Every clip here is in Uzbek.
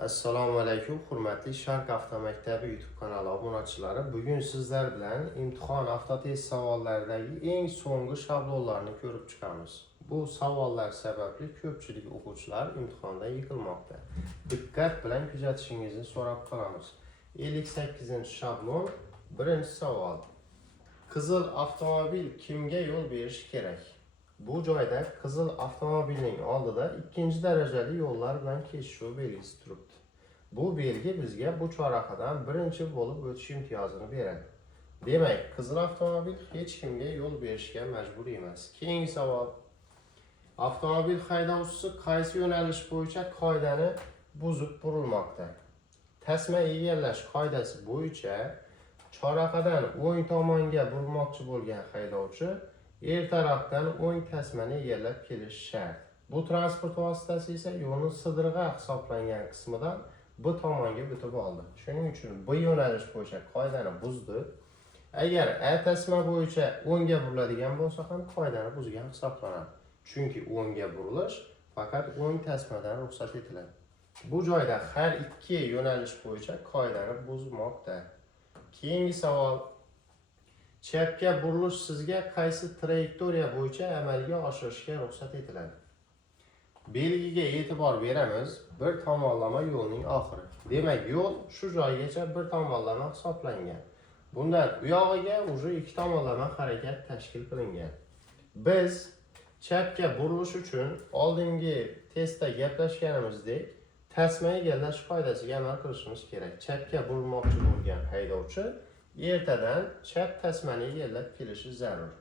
Assalomu alaykum, hurmatli Sharq avtomaktabi YouTube kanali obunachilari. Bugun sizlar bilan imtihon avtotest savollaridagi eng so'nggi shablonlarni ko'rib chiqamiz. Bu savollar sababli ko'pchilik o'quvchilar imtihondan yiqilmoqda. Diqqat bilan kuzatishingizni so'rab qolamiz. 58-shablon, birinchi savol. Qizil avtomobil kimga yo'l berishi kerak? Bu joyda qizil avtomobilning oldida ikkinchi darajali yo'llar bilan kesishuv belgisi turibdi. Bu belgi bizga bu chorrahadan birinchi bo'lib o'tish imtiyozini beradi. Demak, qizil avtomobil hech kimga yo'l berishga majbur emas. Keyingi savol. Avtomobil haydovchisi qaysi yo'nalish bo'yicha qoidani buzib burilmoqda? Tasma egallash qoidasi bo'yicha chorrahadan o'ng tomonga burilmoqchi bo'lgan haydovchi er tarafdan o'ng tasmani egallab kelishi shart. Bu transport vositasi esa yo'lning sidirg'a hisoblangan qismidan bu tomonga o'tib oldi. Shuning uchun bu yo'nalish bo'yicha qoidani buzdi. Agar A tasma bo'yicha o'ngga buriladigan bo'lsa ham qoidani buzgan hisoblanadi. Chunki o'ngga burilish faqat o'ng tasmadan ruxsat etiladi. Bu joyda har ikki yo'nalish bo'yicha qoidani buzmoqda. Keyingi savol. Chapga burilish sizga qaysi trayektoriya bo'yicha amalga oshirishga ruxsat etiladi? Belgiga e'tibor beramiz. Bir tomonlama yo'lning oxiri. Demak, yo'l shu joygacha bir tomonlama hisoblangan. Bundan u yog'iga uje ikki tomonlama harakat tashkil qilingan. Biz chapga burilish uchun oldingi testda gaplashganimizdek tasma egallash qoidasiga amal qilishimiz kerak. Chapga burilmoqchi bo'lgan haydovchi ertadan chap tasmani egallab kelishi zarur.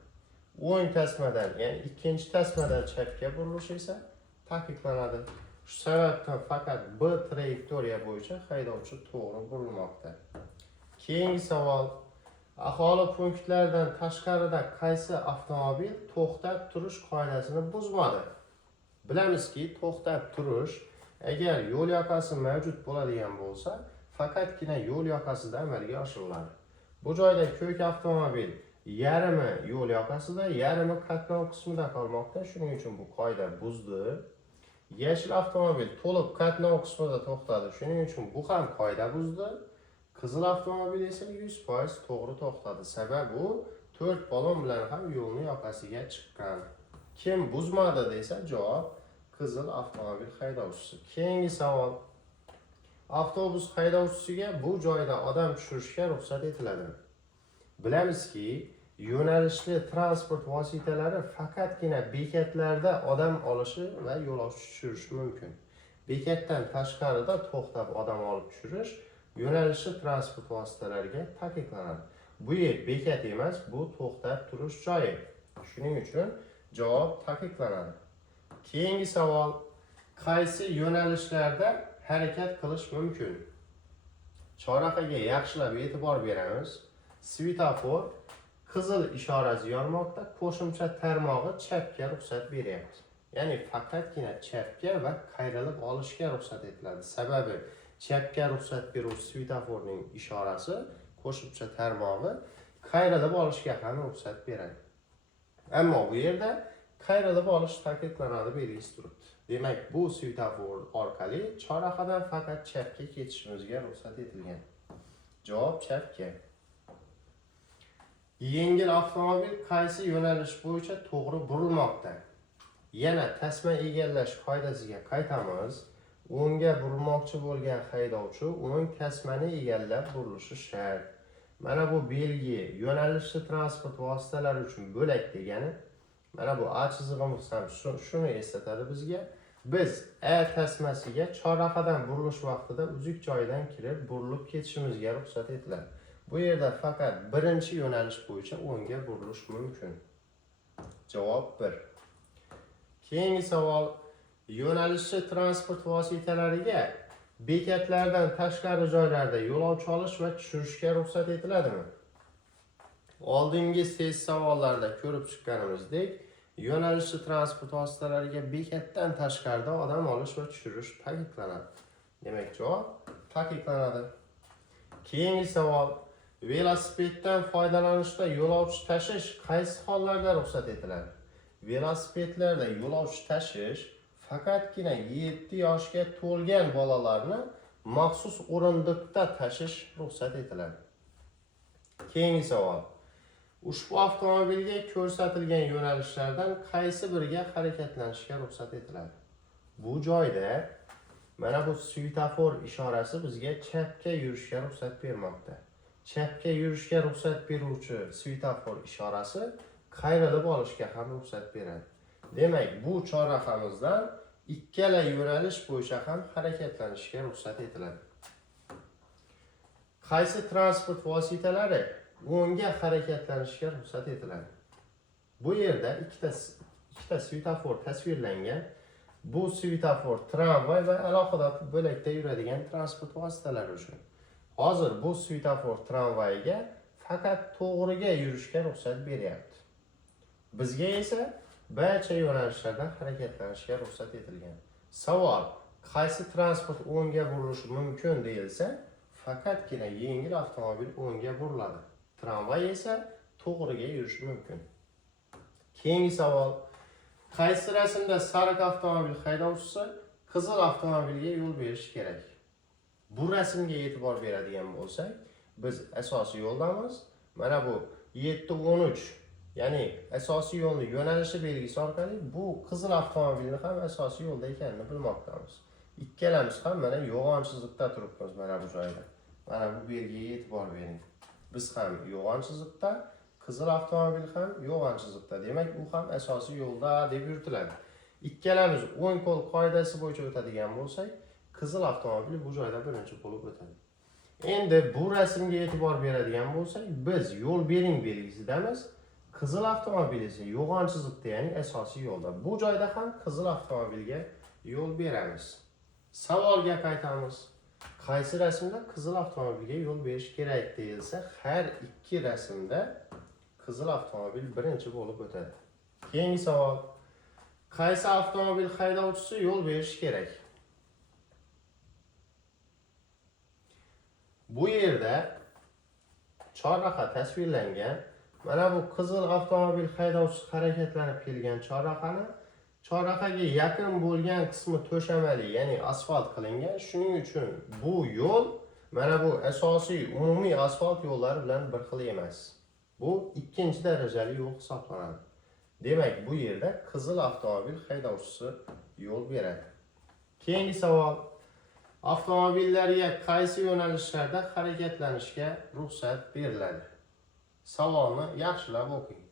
O'ng tasmadan, ya'ni ikkinchi tasmadan chapga burilish esa taqiqlanadi. Shu sababdan faqat B trayektoriya bo'yicha haydovchi to'g'ri burilmoqda. Keyingi savol. Aholi punktlaridan tashqarida qaysi avtomobil to'xtab turish qoidasini buzmadi? Bilamizki, to'xtab turish agar yo'l yoqasi mavjud bo'ladigan bo'lsa, faqatgina yo'l yoqasida amalga oshiriladi. Bu joyda ko'k avtomobil yarimi yo'l yoqasida, yarimi qatnov qismida qolmoqda. Shuning uchun bu qoida buzdi. Yashil avtomobil to'liq qatnov qismida to'xtadi. Shuning uchun bu ham qoida buzdi. Qizil avtomobil esa 100% to'g'ri to'xtadi. Sababi u 4 ballon bilan ham yo'lning yoqasiga chiqqan. Kim buzmadi desa javob qizil avtomobil haydovchisi. Keyingi savol. Avtobus haydovchisiga bu joyda odam tushirishga ruxsat etiladi. Bilamizki, yo'nalishli transport vositalari faqatgina bekatlarda odam olishi va yo'lovchi tushirishi mumkin. Bekatdan tashqarida to'xtab odam olib tushirish yo'nalishli transport vositalariga taqiqlanadi. Bu yer bekat emas, bu to'xtab turish joyi. Shuning uchun javob taqiqlanadi. Keyingi savol. Qaysi yo'nalishlarda harakat qilish mumkin? Chorrahaga yaxshilab e'tibor beramiz. Svetofor qizil ishorasi yonmoqda, qo'shimcha tarmog'i chapga ruxsat beryapti. Ya'ni faqatgina chapga va qayrilib olishga ruxsat etiladi. Sababi chapga ruxsat beruvchi svetoforning ishorasi, qo'shimcha tarmog'i qayrilib olishga ham ruxsat beradi. Ammo bu yerda qayrilib olish taqiqlanadi belgisi turibdi. Demak, bu svetofor orqali chorrahadan faqat chapga ketishimizga ruxsat etilgan. Javob chapga. Yengil avtomobil qaysi yo'nalish bo'yicha to'g'ri burilmoqda? Yana tasma egallash qoidasiga qaytamiz. O'ngga burilmoqchi bo'lgan haydovchi o'ng tasmani egallab burilishi shart. Mana bu belgi yo'nalishli transport vositalari uchun bo'lak degani. Mana bu A chizig'imiz ham shuni eslatadi bizga. Biz A tasmasiga chorrahadan burilish vaqtida uzuk joyidan kirib burilib ketishimizga ruxsat etiladi. Bu yerda faqat birinchi yo'nalish bo'yicha o'ngga burilish mumkin. Javob 1. Keyingi savol. Yo'nalishli transport vositalariga bekatlardan tashqari joylarda yo'lovchi olish va tushirishga ruxsat etiladimi? Oldingi test savollarida ko'rib chiqqanimizdek, yo'nalishli transport vositalariga bekatdan tashqarida odam olish va tushirish taqiqlanadi. Demak, javob taqiqlanadi. Keyingi savol. Velosipeddan foydalanishda yo'lovchi tashish qaysi hollarda ruxsat etiladi? Velosipedlarda yo'lovchi tashish faqatgina 7 yoshga to'lgan bolalarni maxsus o'rindiqda tashish ruxsat etiladi. Keyingi savol. Ushbu avtomobilga ko'rsatilgan yo'nalishlardan qaysi biriga harakatlanishga ruxsat etiladi? Bu joyda mana bu svetofor ishorasi bizga chapga yurishga ruxsat bermoqda. Chapga yurishga ruxsat beruvchi svetofor ishorasi qayrilib olishga ham ruxsat beradi. Demak, bu chorrahimizdan ikkala yo'nalish bo'yicha ham harakatlanishga ruxsat etiladi. Qaysi transport vositalari o'ngga harakatlanishga ruxsat etiladi? Bu yerda ikkita svetofor tasvirlangan. Bu svetofor tramvay va alohida bo'lakda yuradigan transport vositalari uchun. Hozir bu svetofor tramvayga faqat to'g'riga yurishga ruxsat beryapti. Bizga esa barcha yo'nalishlarda harakatlanishga ruxsat etilgan. Savol: qaysi transport o'ngga burilishi mumkin deyilsa, faqatgina yengil avtomobil o'ngga buriladi. Tramvay esa to'g'riga yurishi mumkin. Keyingi savol: qaysi rasmda sariq avtomobil haydovchisi qizil avtomobilga yo'l berishi kerak? Bu rasmga e'tibor beradigan bo'lsak, biz asosiy yo'ldamiz. Mana bu 713, ya'ni asosiy yo'lni yo'nalishi belgisi orqali bu qizil avtomobilni ham asosiy yo'lda ekanini bilmoqdamiz. Ikkalamiz ham mana yo'g'on chiziqda turibmiz mana bu joyda. Mana bu belgiga e'tibor bering. Biz ham yo'g'on chiziqda, qizil avtomobil ham yo'g'on chiziqda. Demak, u ham asosiy yo'lda deb yuritiladi. Ikkalamiz o'ng qo'l qoidasi bo'yicha o'tadigan bo'lsak, qizil avtomobil bu joyda birinchi bo'lib o'tadi. Endi bu rasmga e'tibor beradigan bo'lsak, biz yo'l bering belgisidamiz. Qizil avtomobil esa yo'g'on chiziqda, ya'ni asosiy yo'lda. Bu joyda ham qizil avtomobilga yo'l beramiz. Savolga qaytamiz. Qaysi rasmda qizil avtomobilga yo'l berish kerak deyilsa, har ikki rasmda qizil avtomobil birinchi bo'lib o'tadi. Keyingi savol: qaysi avtomobil haydovchisi yo'l berish kerak? Bu yerda chorraha tasvirlangan. Mana bu qizil avtomobil haydovchisi harakatlanib kelgan chorrahaga yaqin bo'lgan qismi to'shamali, ya'ni asfalt qilingan. Shuning uchun bu yo'l mana bu asosiy umumiy asfalt yo'llari bilan bir xil emas. Bu ikkinchi darajali yo'l hisoblanadi. Demak, bu yerda qizil avtomobil haydovchisi yo'l beradi. Keyingi savol: avtomobillarga qaysi yo'nalishlarda harakatlanishga ruxsat beriladi? Savolni yaxshilab o'qing.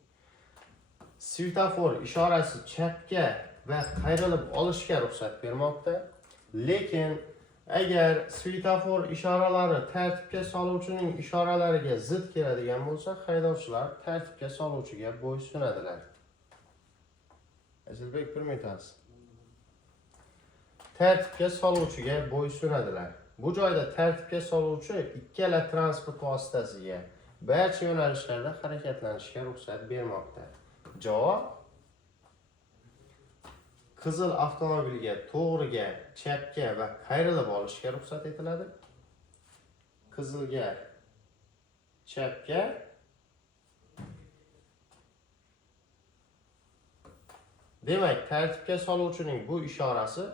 Svetofor ishorasi chapga va qayrilib olishga ruxsat bermoqda. Lekin agar svetofor ishoralari tartibga soluvchining ishoralariga zid keladigan bo'lsa, haydovchilar tartibga soluvchiga bo'ysunadilar. Azilbek, bir minutasi. Tartibga soluvchiga bo'ysunadilar. Bu joyda tartibga soluvchi ikkala transport vositasiga barcha yo'nalishlarda harakatlanishga ruxsat bermoqda. Javob: qizil avtomobilga to'g'riga, chapga va qayrilib olishga ruxsat etiladi. Qizilga, chapga demak, tartibga soluvchining bu ishorasi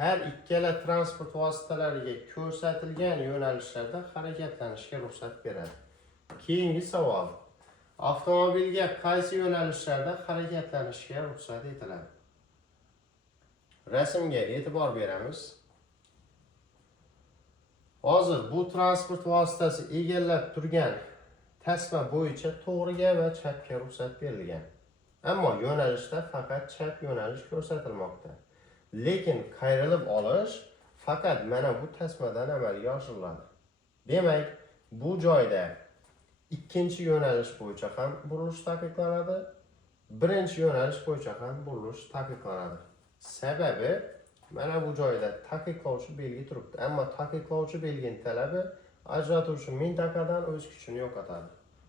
har ikkala transport vositalariga ko'rsatilgan yo'nalishlarda harakatlanishga ruxsat beradi. Keyingi savol: avtomobilga qaysi yo'nalishlarda harakatlanishga ruxsat etiladi? Rasmga e'tibor beramiz. Hozir bu transport vositasi egallab turgan tasma bo'yicha to'g'riga va chapga ruxsat berilgan. Ammo yo'nalishda faqat chap yo'nalish ko'rsatilmoqda. Lekin qayrilib olish faqat mana bu tasmadan amalga oshiriladi. Demak, bu joyda ikkinchi yo'nalish bo'yicha ham burilish taqiqlanadi, birinchi yo'nalish bo'yicha ham burilish taqiqlanadi. Sababi mana bu joyda taqiqlovchi belgi turibdi. Ammo taqiqlovchi belgining talabi ajratuvchi mintaqadan o'z kuchini yo'qotadi.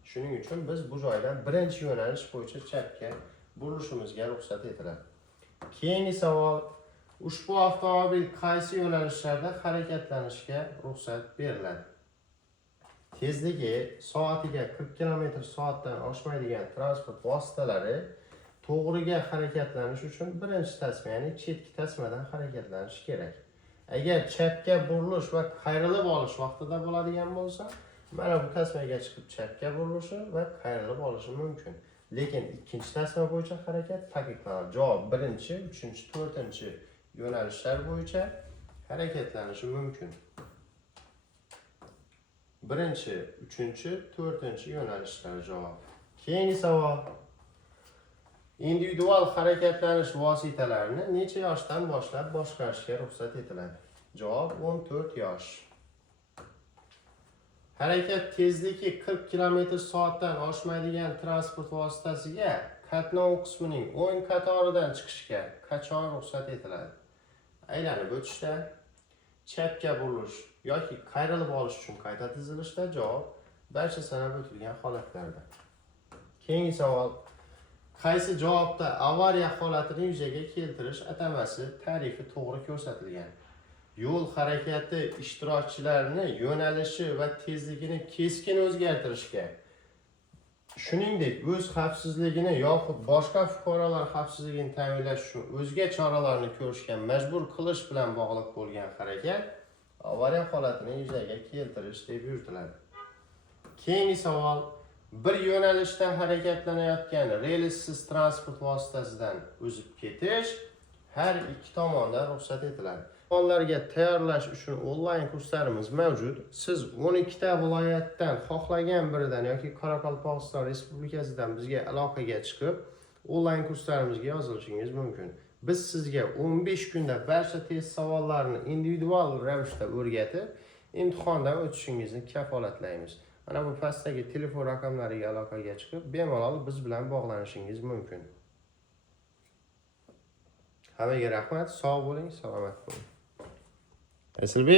Shuning uchun biz bu joydan birinchi yo'nalish bo'yicha chapga burilishimizga ruxsat etiladi. Keyingi savol: ushbu avtomobil qaysi yo'nalishlarda harakatlanishga ruxsat beriladi? Tezligi soatiga 40 km/soatdan oshmaydigan transport vositalari to'g'riga harakatlanish uchun birinchi tasma, ya'ni chetki tasmadan harakatlanish kerak. Agar chapga burilish va qayrilib olish vaqtida bo'ladigan bo'lsa, mana bu tasmaga chiqib chapga burilishi va qayrilib olishi mumkin. Lekin ikkinchi tasma bo'yicha harakat taqiqlanadi. Javob birinchi, uchinchi, to'rtinchi yo'nalishlar bo'yicha harakatlanishi mumkin. Birinchi, uchinchi, to'rtinchi yo'nalishlar javob. Keyingi savol. Individual harakatlanish vositalarini necha yoshdan boshlab boshqarishga ruxsat etiladi? Javob 14 yosh. Harakat tezligi 40 km/soatdan oshmaydigan transport vositasiga qatnov qismining o'ng qatoridan chiqishga qachon ruxsat etiladi? Aylanib o'tishda, chapga burilish yoki qayrilib olish uchun qayta tizilishda. Javob barcha sanab o'tilgan holatlarda. Keyingi savol. Qaysi javobda avariya holatini yuzaga keltirish atamasi tarifi to'g'ri ko'rsatilgan? Yo'l harakati ishtirokchilarini yo'nalishi va tezligini keskin o'zgartirishga, shuningdek o'z xavfsizligini yoxud boshqa fuqarolar xavfsizligini ta'minlash uchun o'zga choralarni ko'rishga majbur qilish bilan bog'liq bo'lgan harakat avariya holatini yuzaga keltirish deb yuritiladi. Keyingi savol. Bir yo'nalishda harakatlanayotgan relsiz transport vositasidan o'zib ketish har ikki tomondan ruxsat etiladi. Onlarga tayyorlash uchun onlayn kurslarimiz mavjud. Siz 12 ta viloyatdan xohlagan biridan yoki Qoraqalpog'iston Respublikasidan bizga aloqaga chiqib, onlayn kurslarimizga yozilishingiz mumkin. Biz sizga 15 kunda barcha test savollarini individual ravishda o'rgatib, imtihondan o'tishingizni kafolatlaymiz. Mana bu pastdagi telefon raqamlariga aloqaga chiqib, bemalol biz bilan bog'lanishingiz mumkin. Hammaga rahmat, sog' bo'ling, salomat bo'ling. Asilbek